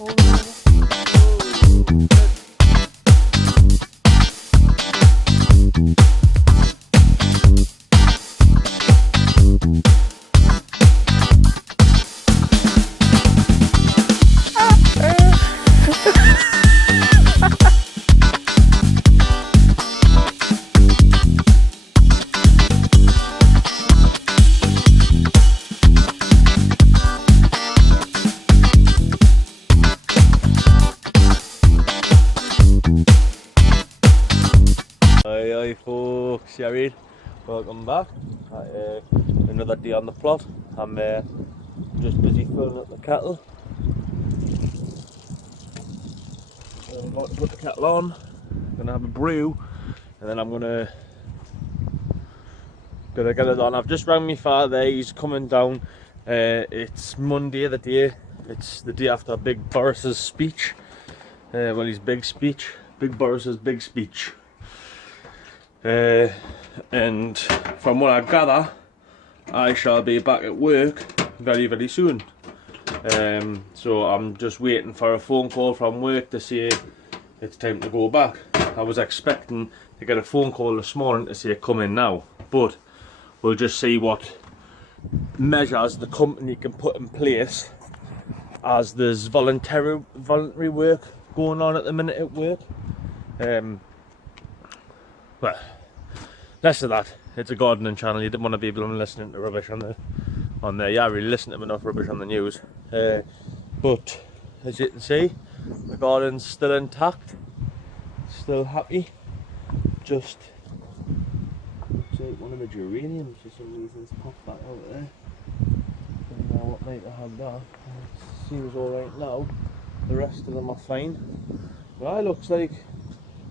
Hi folks, Jared, welcome back. Another day on the plot. I'm just busy filling up the kettle. I'm about to put the kettle on, gonna have a brew, and then I'm gonna get it on. I've just rang my father, he's coming down. It's Monday the day, it's the day after Big Boris's speech. Well, his big speech, Big Boris's big speech. And from what I gather, I shall be back at work very soon. So I'm just waiting for a phone call from work to say it's time to go back. I was expecting to get a phone call this morning to say come in now, but we'll just see what measures the company can put in place, as there's voluntary work going on at the minute at work. Well, less of that. It's a gardening channel. You didn't want to be listening to rubbish on there. Yeah, I really listen to enough rubbish on the news. But as you can see, the garden's still intact, still happy. Just looks like one of the geraniums for some reason has popped back out there. Don't know what might have had that. It seems alright now. The rest of them are fine. Well, it looks like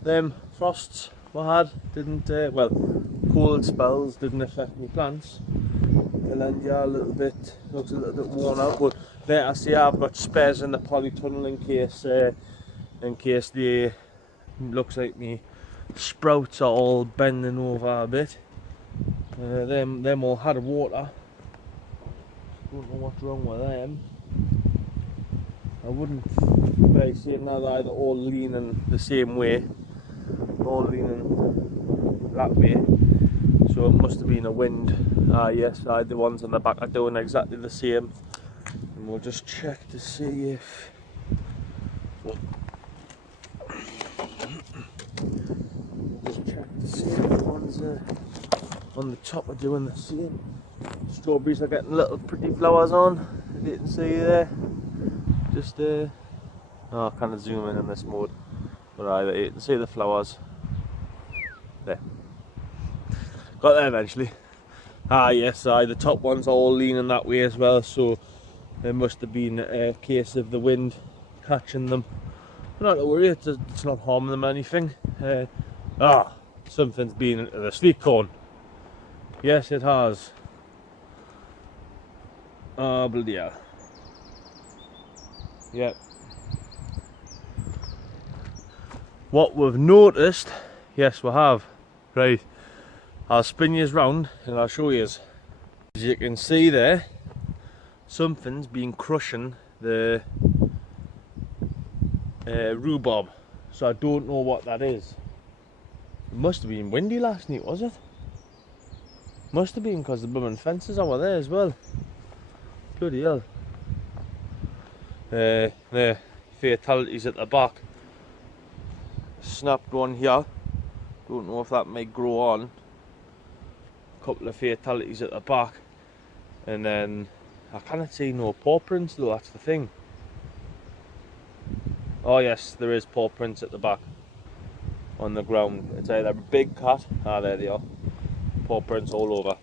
them frosts we had didn't, well, cold spells didn't affect my plants. The Lendia looks a little bit worn out, but there I see I've got spares in the polytunnel in case they, looks like me sprouts are all bending over a bit. Them all had water. Don't know what's wrong with them. I wouldn't very say now that they're all leaning the same way. All leaning that way, so it must have been a wind. Yes, the ones on the back are doing exactly the same, and we'll just check to see if the ones on the top are doing the same. Strawberries are getting little pretty flowers on, as you can see there. Just oh, I can't zoom in this mode, but you can see the flowers. There. Got there eventually. Yes, the top ones are all leaning that way as well, so there must have been a case of the wind catching them. But not to worry, it's not harming them or anything. Something's been into the sweet corn. Yes, it has. Oh, bloody hell. Yep. What we've noticed, yes we have. Right, I'll spin you round and I'll show you. As you can see there, something's been crushing the rhubarb, so I don't know what that is. It must have been windy last night, was it? Must have been, because the blooming fences are there as well. Bloody hell. The fatalities at the back. Snapped one here. Don't know if that might grow on. A couple of fatalities at the back, and then I cannot see no paw prints though. That's the thing. Oh yes, there is paw prints at the back on the ground. It's either a big cat. There they are. Paw prints all over.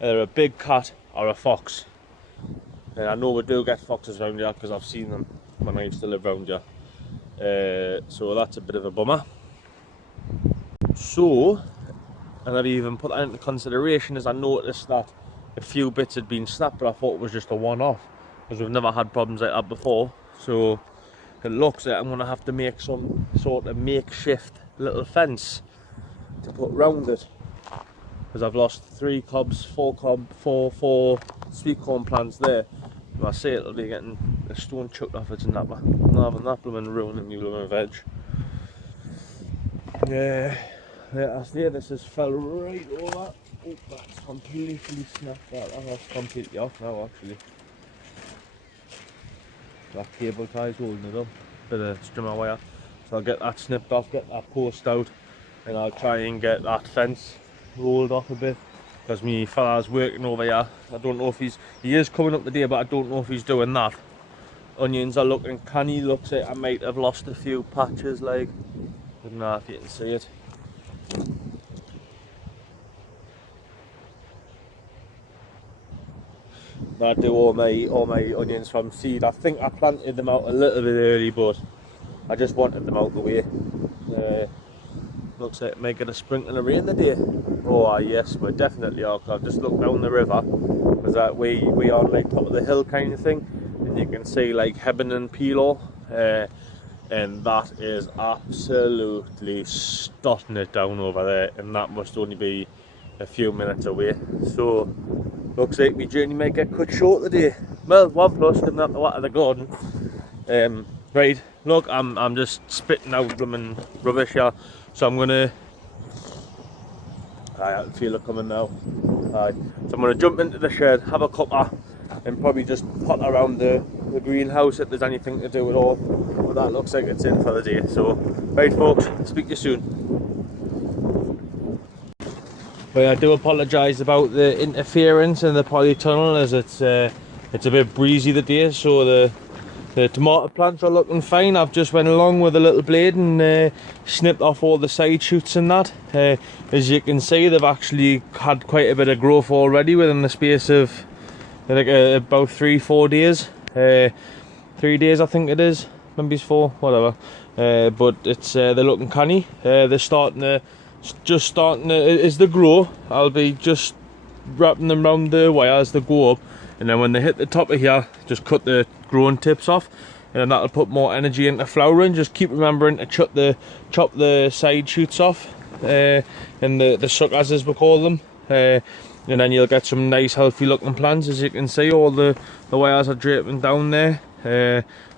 Either a big cat or a fox. And I know we do get foxes around here because I've seen them when I used to live around here. So that's a bit of a bummer. So, and I've even put that into consideration, as I noticed that a few bits had been snapped, but I thought it was just a one-off, because we've never had problems like that before. So it looks like I'm going to have to make some sort of makeshift little fence to put round it, because I've lost four sweet corn plants there. I say it'll be getting the stone chucked off its napper. No, but that blooming ruining you blooming veg. Yeah, this has fell right over. Oh, that's completely snapped that. That's completely off now, actually. That cable tie's holding it up. Bit of strimmer wire. So I'll get that snipped off, get that post out, and I'll try and get that fence rolled off a bit. Because me fella's working over here. I don't know if he is coming up today, but I don't know if he's doing that. Onions are looking canny. Looks like I might have lost a few patches, like. I don't know if you can see it. I do all my onions from seed. I think I planted them out a little bit early, but I just wanted them out the way. Looks like it might get a sprinkling of rain today. Oh yes, we definitely are. I've just looked down the river, because we are on like top of the hill kind of thing, and you can see like Hebben and Pilo, and that is absolutely stotting it down over there, and that must only be a few minutes away. So looks like my journey might get cut short today. Well, one plus didn't have to water the garden. Right, look, I'm just spitting out blooming rubbish here, so I'm gonna. I can feel it coming now. So I'm gonna jump into the shed, have a cuppa, and probably just pot around the greenhouse if there's anything to do at all. But that looks like it's in for the day. So, right, folks, speak to you soon. But I do apologise about the interference in the polytunnel, as it's a bit breezy today, so the tomato plants are looking fine. I've just went along with a little blade and snipped off all the side shoots and that. As you can see, they've actually had quite a bit of growth already within the space of like about 3-4 days. 3 days I think it is, maybe it's 4, whatever. But it's they're looking canny. They're just starting to, as they grow, I'll be just wrapping them around the wire as they go up, and then when they hit the top of here, just cut the growing tips off, and then that'll put more energy into flowering. Just keep remembering to chop the side shoots off, and the suckers as we call them, and then you'll get some nice healthy looking plants. As you can see, all the wires are draping down there,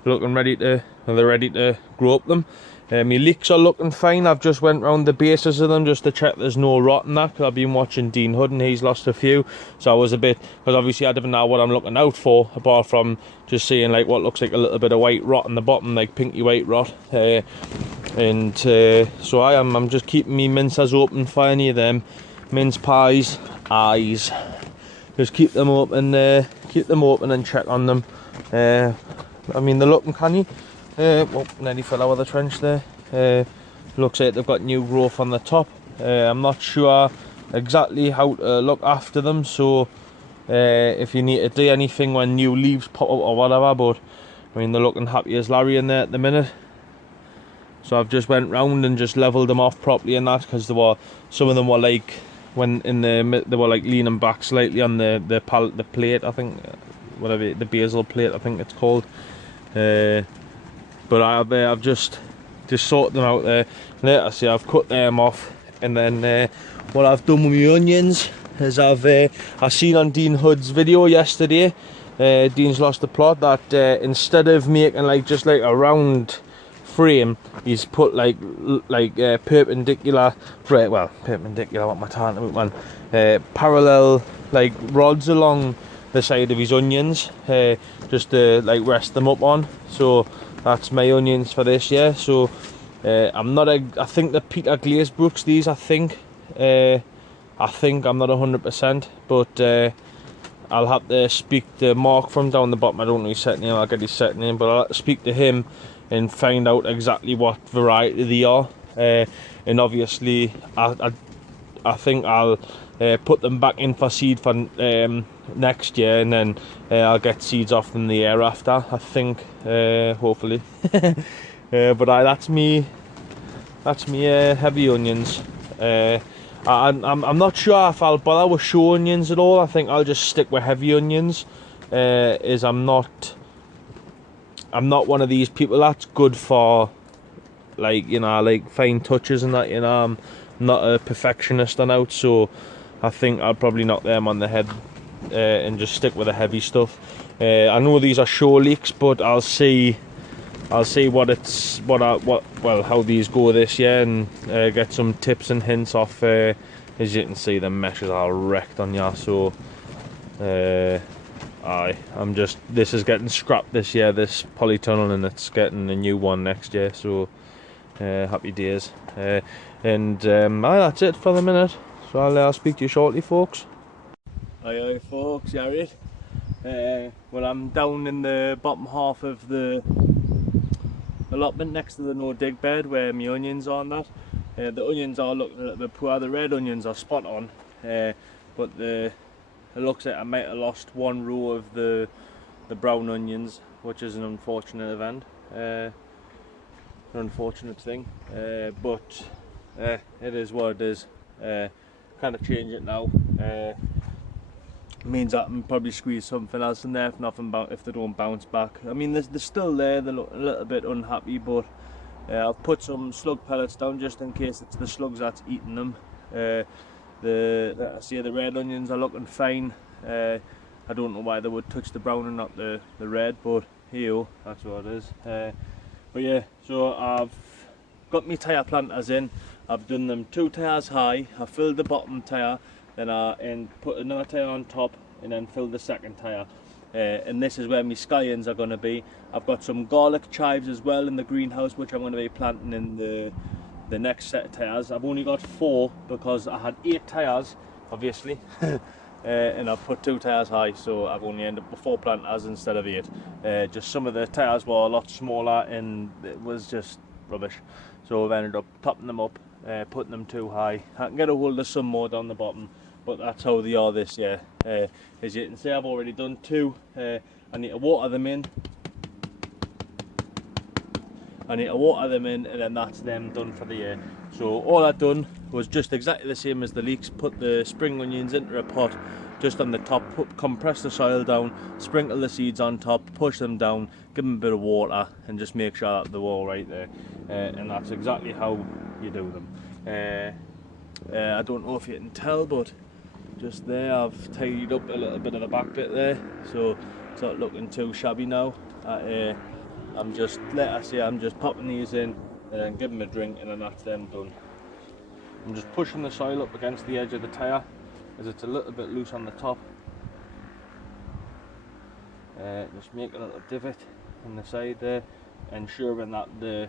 looking ready to, well, they're ready to grow up them. My leeks are looking fine. I've just went round the bases of them just to check there's no rot in that, because I've been watching Dean Hood and he's lost a few, so I was a bit, because obviously I don't know what I'm looking out for, apart from just seeing like what looks like a little bit of white rot in the bottom, like pinky white rot, and so I'm just keeping me mincers open for any of them mince pies, eyes, just keep them open and check on them. I mean, they're looking canny. Well, nearly fell out of the trench there. Looks like they've got new growth on the top. I'm not sure exactly how to look after them, so if you need to do anything when new leaves pop up or whatever, but I mean, they're looking happy as Larry in there at the minute. So I've just went round and just levelled them off properly and that, because some of them were like, they were like leaning back slightly on the plate, I think, whatever, the basil plate I think it's called. But I've just sorted them out there. Later, see, I've cut them off, and then what I've done with my onions is I seen on Dean Hood's video yesterday. Dean's lost the plot that instead of making just like a round frame, he's put like perpendicular. Perpendicular. What am I talking about, man? Parallel like rods along the side of his onions, just to like rest them up on. So that's my onions for this year. So I think the Peter Glazebrooks, these I think I'm not 100%, but I'll have to speak to Mark from down the bottom. I don't know his set name, I'll get his set name, but I'll have to speak to him and find out exactly what variety they are. And obviously I think I'll put them back in for seed for next year, and then I'll get seeds off them the year after, I think, hopefully. But that's me heavy onions. I'm not sure if I'll bother with show onions at all. I think I'll just stick with heavy onions, as I'm not one of these people that's good for like fine touches and that, I'm not a perfectionist and out, so I think I'll probably knock them on the head and just stick with the heavy stuff. I know these are show leeks, but I'll see how these go this year, and get some tips and hints off. As you can see, the mesh is all wrecked on ya, so this is getting scrapped this year, this polytunnel, and it's getting a new one next year, so happy days. That's it for the minute, so I'll speak to you shortly, folks. Aye folks, yeah, right. Well, I'm down in the bottom half of the allotment next to the no dig bed where my onions are and that. The onions are looking a little bit poor. The red onions are spot on, but it looks like I might have lost one row of the brown onions, which is an unfortunate event, an unfortunate thing, but it is what it is. Kind of change it now. Means I can probably squeeze something else in there if they don't bounce back. I mean, they're still there. They look a little bit unhappy, but I've put some slug pellets down just in case it's the slugs that's eating them. The red onions are looking fine. I don't know why they would touch the brown and not the red, but here, that's what it is. But yeah, so I've got my tyre planters in. I've done them 2 tyres high. I filled the bottom tyre, then put another tyre on top, and then filled the second tyre. And this is where my scallions are going to be. I've got some garlic chives as well in the greenhouse, which I'm going to be planting in the next set of tyres. I've only got 4 because I had 8 tyres, obviously, and I've put 2 tyres high, so I've only ended up with 4 planters instead of 8. Just some of the tyres were a lot smaller and it was just rubbish, so I've ended up topping them up, putting them too high. I can get a hold of some more down the bottom, but that's how they are this year. As you can see, I've already done 2. I need to water them in. And then that's them done for the year. So all I've done was just exactly the same as the leeks. Put the spring onions into a pot, just on the top, compress the soil down, sprinkle the seeds on top, push them down, give them a bit of water, and just make sure that they're all right there. And that's exactly how you do them. I don't know if you can tell, but just there I've tidied up a little bit of the back bit there, so it's not looking too shabby now. I'm just popping these in and then give them a drink, and then that's them done. I'm just pushing the soil up against the edge of the tyre as it's a little bit loose on the top. Just making a little divot on the side there, ensuring that the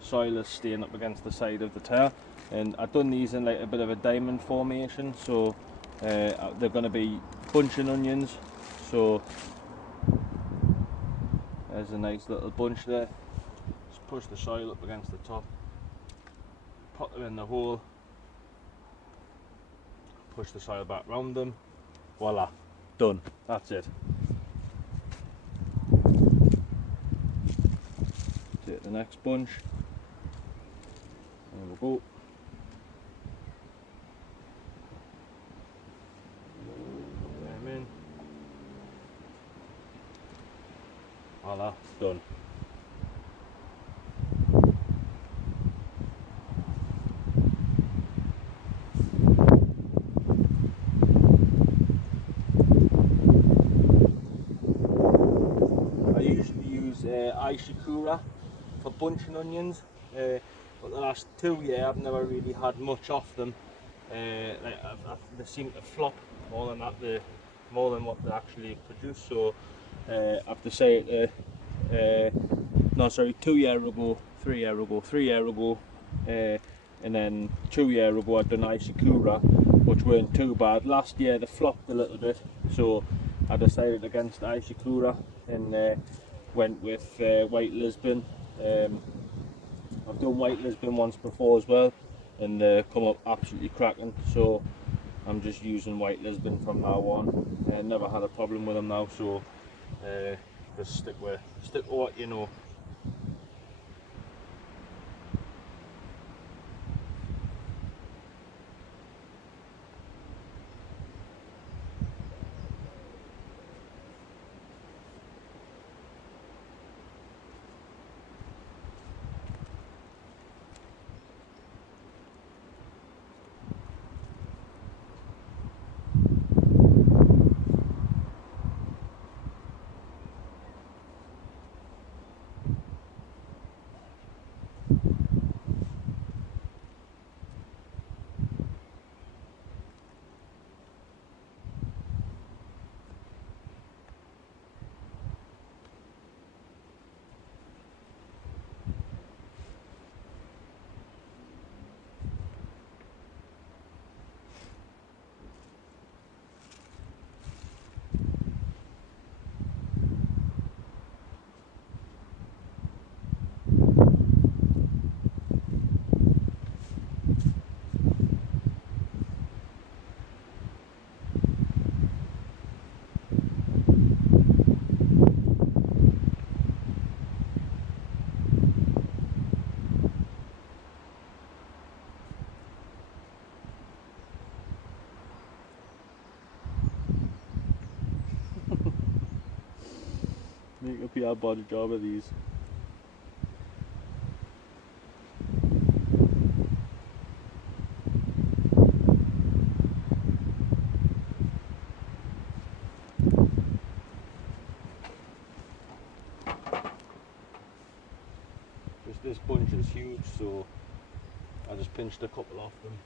soil is staying up against the side of the tyre. And I've done these in like a bit of a diamond formation, so they're going to be bunching onions. So there's a nice little bunch there. Just push the soil up against the top, put them in the hole, push the soil back round them, voila, done, that's it. Take the next bunch, there we go. Put them in, voila, done. Ishikura for bunching onions, but the last 2 years I've never really had much off them. They seem to flop more than what they actually produce. So I've decided 3 years ago, and then 2 years ago I'd done Ishikura, which weren't too bad. Last year they flopped a little bit, so I decided against Ishikura and went with White Lisbon. I've done White Lisbon once before as well, and come up absolutely cracking. So I'm just using White Lisbon from now on. Never had a problem with them now, so just stick with what you know. pure body job of these. This bunch is huge, so I just pinched a couple off them.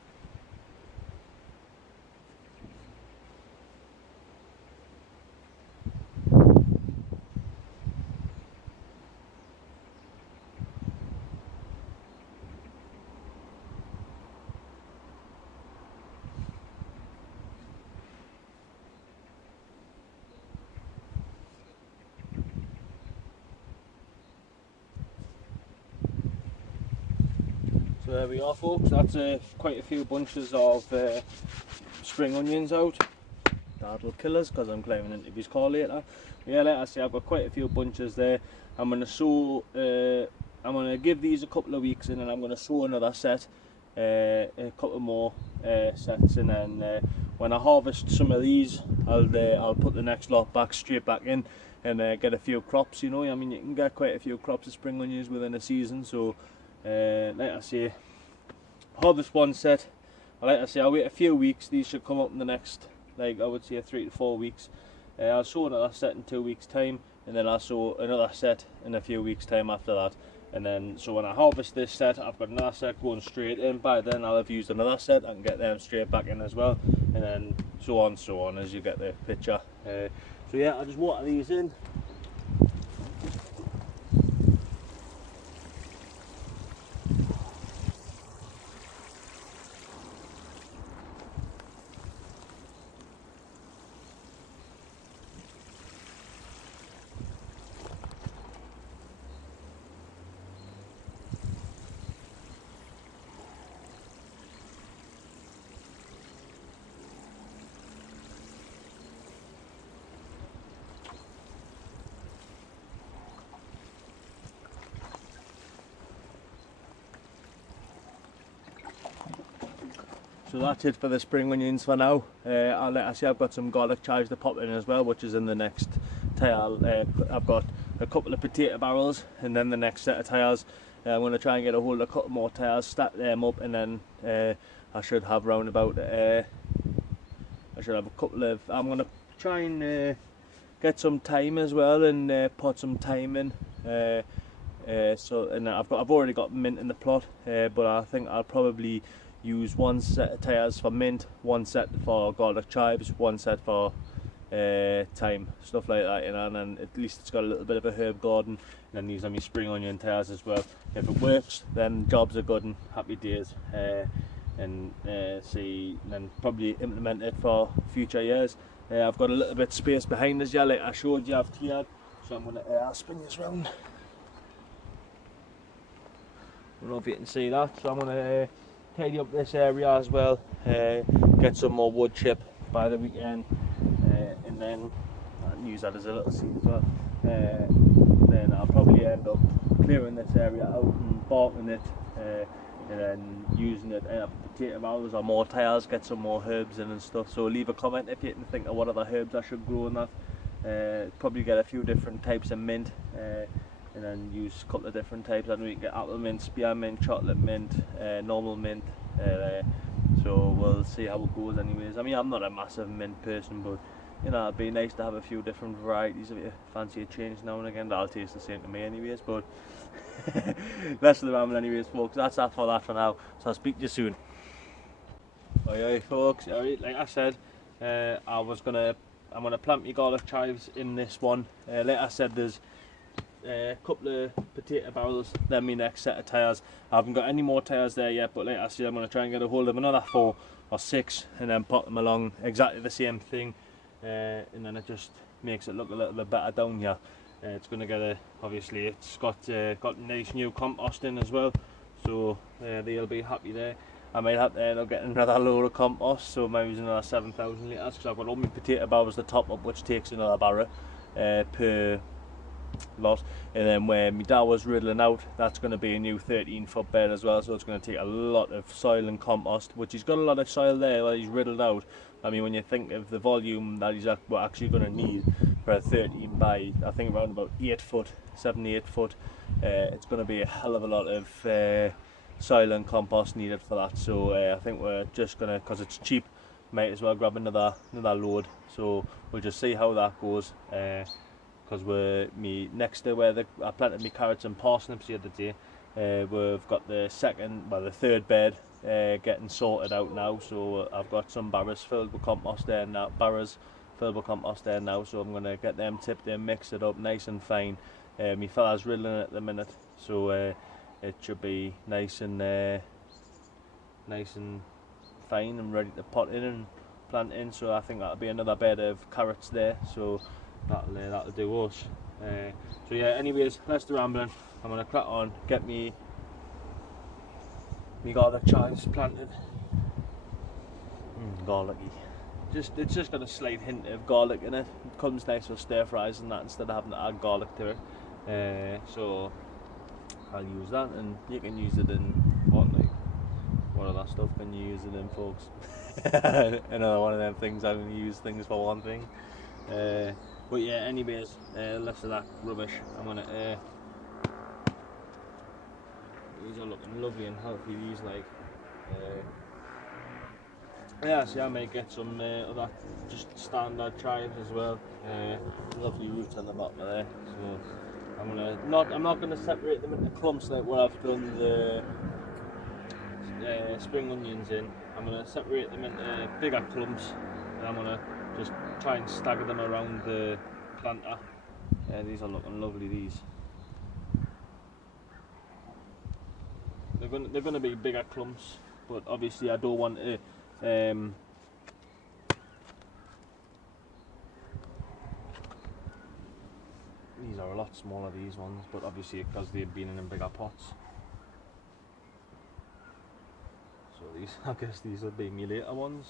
So there we are, folks. That's quite a few bunches of spring onions out. That'll kill us because I'm climbing into his car later. But yeah, like I say, I've got quite a few bunches there. I'm gonna sow. I'm gonna give these a couple of weeks, and then I'm gonna sow another set, a couple more sets, and then when I harvest some of these, I'll put the next lot back straight back in and get a few crops. You know, I mean, you can get quite a few crops of spring onions within a season. So. Like I say, harvest one set. Like I say, I'll wait a few weeks. These should come up in the next, like I would say, 3 to 4 weeks. I'll sow another set in 2 weeks time, and then I'll sow another set in a few weeks time after that. And then, so when I harvest this set, I've got another set going straight in. By then I'll have used another set. I can get them straight back in as well, and then so on as you get the picture. So yeah, I'll just water these in. So that's it for the spring onions for now. I see I've got some garlic chives to pop in as well, which is in the next tile. I've got a couple of potato barrels, and then the next set of tires. I'm going to try and get a hold of a couple more tires, stack them up, and then I should have round about. I should have a couple of. I'm going to try and get some thyme as well, and put some thyme in. So and I've already got mint in the plot, but I think I'll probably use one set of tires for mint, one set for garlic chives, one set for thyme, stuff like that, you know, and then at least it's got a little bit of a herb garden. And then these are my spring onion tires as well. If it works, then jobs are good and happy days. And then probably implement it for future years. I've got a little bit of space behind us, yeah, like I showed you, I've cleared, so I'm going to spin this round. I don't know if you can see that, so I'm going to tidy up this area as well, get some more wood chip by the weekend, and then I'll use that as a little seed as well. Then I'll probably end up clearing this area out and barking it, and then using it for potato barrels or more tires, get some more herbs in and stuff. So leave a comment if you can think of what other herbs I should grow in that. Probably get a few different types of mint, and then use a couple of different types. I know you can get apple mint, spearmint, chocolate mint, normal mint. So we'll see how it goes anyways. I mean, I'm not a massive mint person, but you know, it'd be nice to have a few different varieties if you fancy a change now and again. That'll taste the same to me anyways, but less of the ramble anyways, folks. That's that for now. So I'll speak to you soon. Alright folks, alright, like I said, I'm gonna plant my garlic chives in this one. Like I said, there's a couple of potato barrels, then my next set of tyres. I haven't got any more tyres there yet, but like I said, I'm going to try and get a hold of another 4 or 6 and then put them along exactly the same thing, and then it just makes it look a little bit better down here. It's going to get obviously it's got nice new compost in as well, so they'll be happy there. I might have to end up getting another load of compost, so maybe use another 7,000 litres, because I've got all my potato barrels to top up, which takes another barrel per lot. And then where my dad was riddling out, that's going to be a new 13-foot bed as well, so it's going to take a lot of soil and compost, which he's got a lot of soil there that he's riddled out. I mean, when you think of the volume that he's actually going to need, for a 13 by, I think around about 8 foot, 7-8 foot. It's going to be a hell of a lot of soil and compost needed for that, so I think we're just going to, because it's cheap, might as well grab another load. So we'll just see how that goes, because we're next to where I planted my carrots and parsnips the other day. We've got the third bed getting sorted out now, so I've got some barrows filled with compost there now, so I'm going to get them tipped in, mix it up nice and fine. My fella's riddling it at the minute, so it should be nice and fine and ready to pot in and plant in. So I think that'll be another bed of carrots there, so that'll do us. So yeah, anyways, less the rambling. I'm gonna crack on, get me garlic chives planted. Garlicky. It's just got a slight hint of garlic in it. It comes nice with stir fries and that, instead of having to add garlic to it. So I'll use that, and you can use it in what other stuff can you use it in, folks? Another one of them things, I only use things for one thing. But yeah, anyways, less of that rubbish. I'm gonna these are looking lovely and healthy, these yeah, so I may get some of that just standard chives as well. Lovely roots on the bottom of there. So I'm not gonna separate them into clumps like what I've done the spring onions in. I'm gonna separate them into bigger clumps, and I'm gonna just try and stagger them around the planter. These are looking lovely, these. They're gonna be bigger clumps, but obviously I don't want to these are a lot smaller, these ones, but obviously because they've been in bigger pots. So I guess these will be my later ones.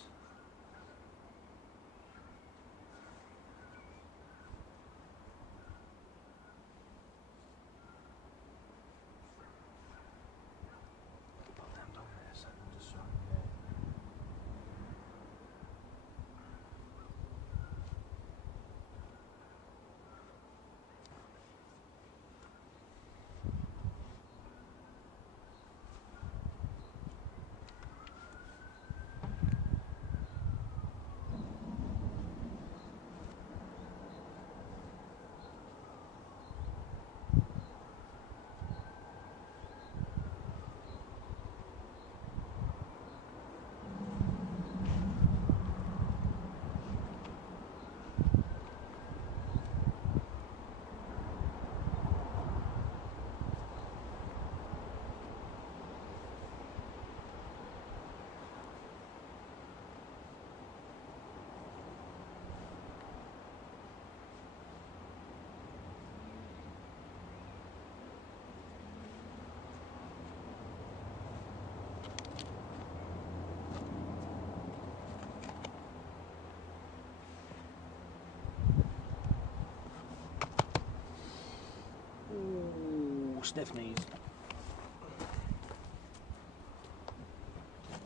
Stiff knees.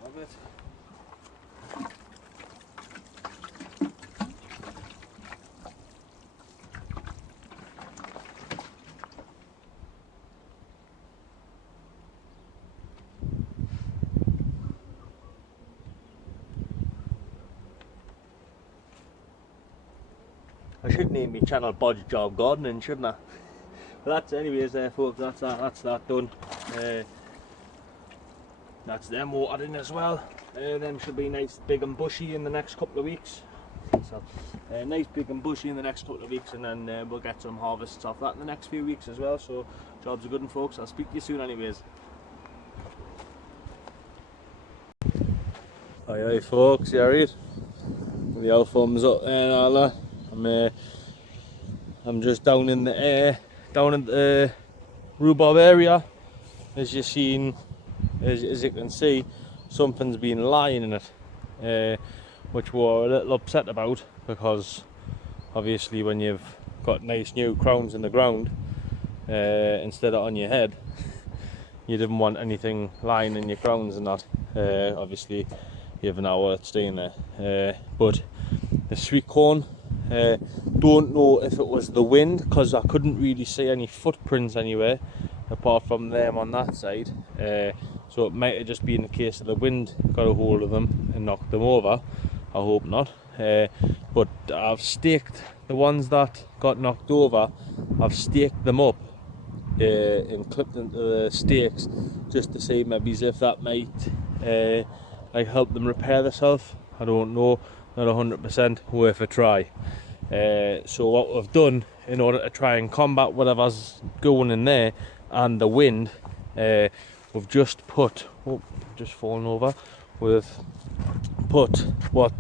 Love it. I should name my channel Bodge Job Gardening, shouldn't I? But that's, anyways, folks, that's that done. That's them watered in as well. Them should be nice, big and bushy in the next couple of weeks. So, nice, big and bushy in the next couple of weeks, and then we'll get some harvests off that in the next few weeks as well. So, jobs are good, and folks, I'll speak to you soon, anyways. Hi, folks, you alright? The old thumbs up there and all that. I'm just down in the rhubarb area. As you can see, something's been lying in it, which we're a little upset about, because obviously when you've got nice new crowns in the ground instead of on your head, you didn't want anything lying in your crowns and that. Obviously you have an hour staying there, but the sweet corn Don't know if it was the wind, because I couldn't really see any footprints anywhere apart from them on that side. So it might have just been a case of the wind got a hold of them and knocked them over. I hope not. But I've staked the ones that got knocked over. I've staked them up and clipped into the stakes just to see maybe if that might like help them repair themselves. I don't know, not 100%, worth a try. So what we've done in order to try and combat whatever's going in there and the wind, we've just put, oh, just fallen over, we've put what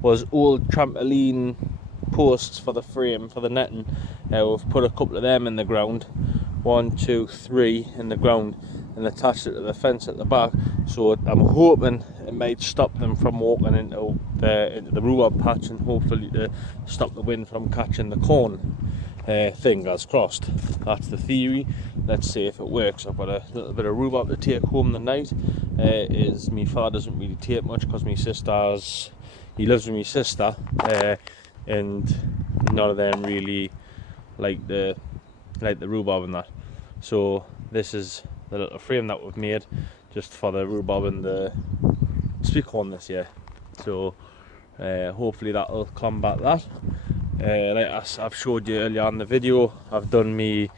was old trampoline posts for the frame, for the netting. We've put a couple of them in the ground, 1, 2, 3 in the ground, and attached it to the fence at the back. So I'm hoping it might stop them from walking into the rhubarb patch, and hopefully to stop the wind from catching the corn. Fingers crossed. That's the theory. Let's see if it works. I've got a little bit of rhubarb to take home tonight. My father doesn't really take much because he lives with my sister, and none of them really like the rhubarb and that. So this is the little frame that we've made just for the rhubarb and the sweet corn this year. So hopefully that'll combat that. Like I've showed you earlier on the video, I've done me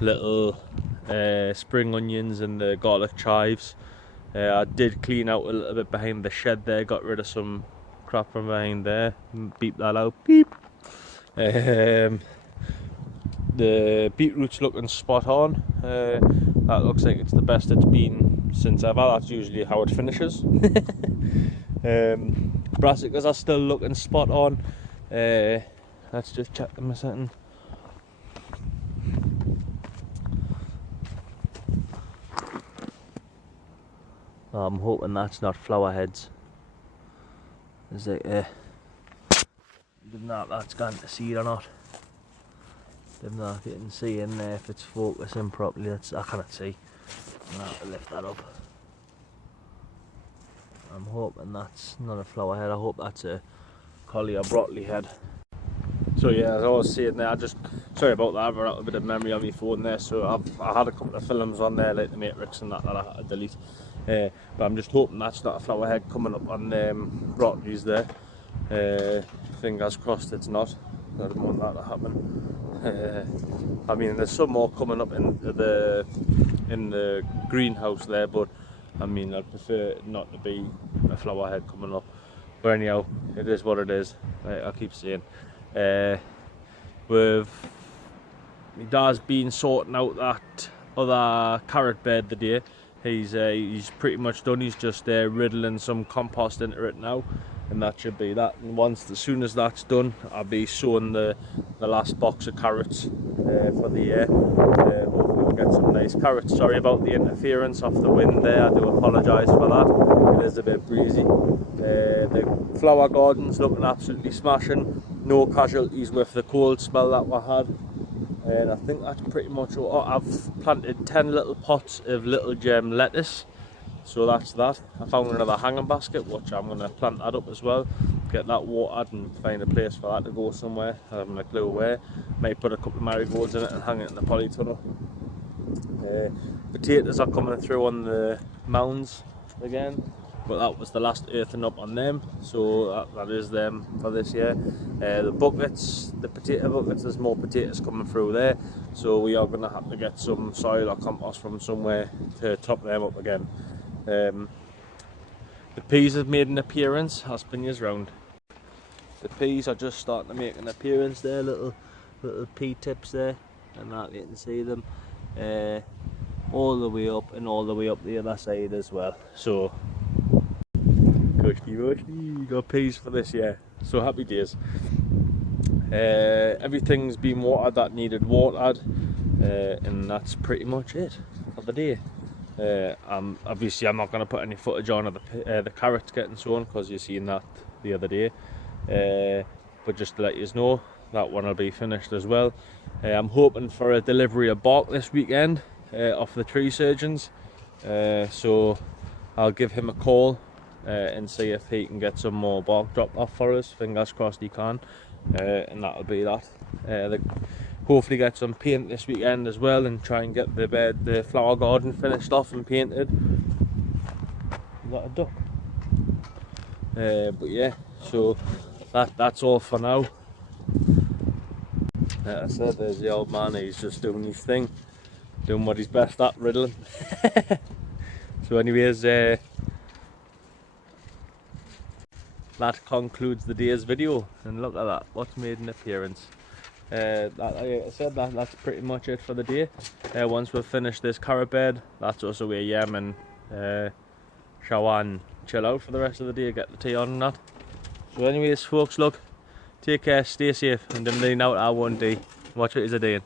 little spring onions and the garlic chives. I did clean out a little bit behind the shed there, got rid of some crap from behind there, beep that out, beep. The beetroot's looking spot on. That looks like it's the best it's been since ever. That's usually how it finishes. Brassicas are still looking spot on. Let's just check them a second. I'm hoping that's not flower heads. Is it? Don't know if that's gone to seed or not. Don't know if you can see in there if it's focusing properly. I cannot see. I'm gonna have to lift that up. I'm hoping that's not a flower head. I hope that's a collie or broccoli head. So yeah, as I was saying there, sorry about that, I've got a bit of memory on my phone there, so I had a couple of films on there, like the Matrix and that I had to delete. But I'm just hoping that's not a flower head coming up on broccolis there. Fingers crossed it's not. I don't want that to happen. I mean, there's some more coming up in the greenhouse there, but I mean, I'd prefer it not to be a flower head coming up. But anyhow, it is what it is. I keep saying. My dad's been sorting out that other carrot bed today. He's pretty much done. He's just riddling some compost into it now, and that should be that. And as soon as that's done, I'll be sowing the last box of carrots for the year. Hopefully we'll get some nice carrots. Sorry about the interference off the wind there, I do apologise for that. It is a bit breezy. The flower garden's looking absolutely smashing. No casualties with the cold spell that we had. And I think that's pretty much all. I've planted 10 little pots of little gem lettuce. So that's that. I found another hanging basket, which I'm going to plant that up as well. Get that watered and find a place for that to go somewhere. I haven't a clue where. Might put a couple of marigolds in it and hang it in the polytunnel. Potatoes are coming through on the mounds again, but that was the last earthing up on them, so that is them for this year. The buckets, the potato buckets, there's more potatoes coming through there, so we are going to have to get some soil or compost from somewhere to top them up again. The peas have made an appearance. I'll spin you round. The peas are just starting to make an appearance there, little pea tips there, and that you can see them all the way up and all the way up the other side as well. So you got peas for this year, so happy days. Everything's been watered that needed watered, and that's pretty much it for the day. Obviously I'm not going to put any footage on of the carrots getting sown, because you've seen that the other day, but just to let you know, that one will be finished as well. I'm hoping for a delivery of bark this weekend off the tree surgeons, so I'll give him a call and see if he can get some more bark dropped off for us. Fingers crossed he can. and that'll be that. Hopefully get some paint this weekend as well, and try and get the flower garden finished off and painted. Is that a duck? But yeah, so that's all for now. Like I said, there's the old man. He's just doing his thing, doing what he's best at, riddling. So anyways, that concludes the day's video, and look at that, what's made an appearance. Like I said, that's pretty much it for the day. Once we've finished this carrot bed, that's us away yam and shower and chill out for the rest of the day, get the tea on and that. So anyways folks, look, take care, stay safe, and I'm leaning out our 1D. Watch what he's doing.